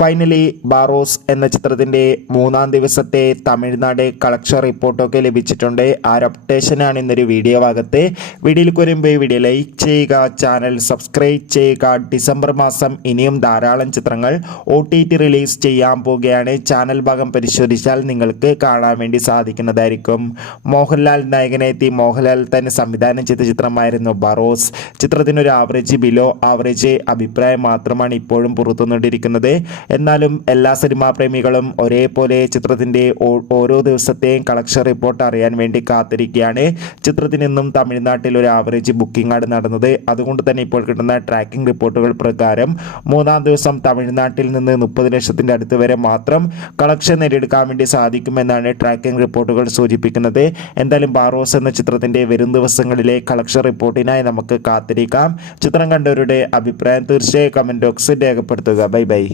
Finally Barroz എന്ന ചിത്രത്തിൻ്റെ മൂന്നാം ദിവസത്തെ തമിഴ്നാട് കളക്ഷൻ റിപ്പോർട്ടൊക്കെ ലഭിച്ചിട്ടുണ്ട്. ആ ഒരു അപ്ഡേഷനാണ് ഇന്നൊരു വീഡിയോ ഭാഗത്ത്. വീഡിയോയിൽ വരുമ്പോൾ വീഡിയോ ലൈക്ക് ചെയ്യുക, ചാനൽ സബ്സ്ക്രൈബ് ചെയ്യുക. ഡിസംബർ മാസം ഇനിയും ധാരാളം ചിത്രങ്ങൾ OTT റിലീസ് ചെയ്യാൻ പോവുകയാണ്. ചാനൽ ഭാഗം പരിശോധിച്ചാൽ നിങ്ങൾക്ക് കാണാൻ വേണ്ടി സാധിക്കുന്നതായിരിക്കും. മോഹൻലാൽ നായകനെത്തി മോഹൻലാൽ തന്നെ സംവിധാനം ചെയ്ത ചിത്രമായിരുന്നു ബാറോസ്. ചിത്രത്തിനൊരു ബിലോ ആവറേജ് അഭിപ്രായം മാത്രമാണ് ഇപ്പോഴും പുറത്തുനിന്നിരിക്കുന്നത്. എന്നാലും എല്ലാ സിനിമാ പ്രേമികളും ഒരേപോലെ ചിത്രത്തിൻ്റെ ഓരോ ദിവസത്തെയും കളക്ഷൻ റിപ്പോർട്ട് അറിയാൻ വേണ്ടി കാത്തിരിക്കുകയാണ്. ചിത്രത്തിന് ഇന്നും തമിഴ്നാട്ടിൽ ഒരു ആവറേജ് ബുക്കിംഗ് ആണ് നടന്നത്. അതുകൊണ്ട് തന്നെ ഇപ്പോൾ കിട്ടുന്ന ട്രാക്കിംഗ് റിപ്പോർട്ടുകൾ പ്രകാരം മൂന്നാം ദിവസം തമിഴ്നാട്ടിൽ നിന്ന് 30 ലക്ഷത്തിൻ്റെ അടുത്ത് വരെ മാത്രം കളക്ഷൻ നേടിയെടുക്കാൻ വേണ്ടി സാധിക്കുമെന്നാണ് ട്രാക്കിംഗ് റിപ്പോർട്ടുകൾ സൂചിപ്പിക്കുന്നത്. എന്തായാലും ബാറോസ് എന്ന ചിത്രത്തിൻ്റെ വരും ദിവസങ്ങളിലെ കളക്ഷൻ റിപ്പോർട്ടിനായി നമുക്ക് കാത്തിരിക്കാം. ചിത്രം കണ്ടവരുടെ അഭിപ്രായം തീർച്ചയായും കമൻറ്റ് ബോക്സിൽ രേഖപ്പെടുത്തുക. Bye bye.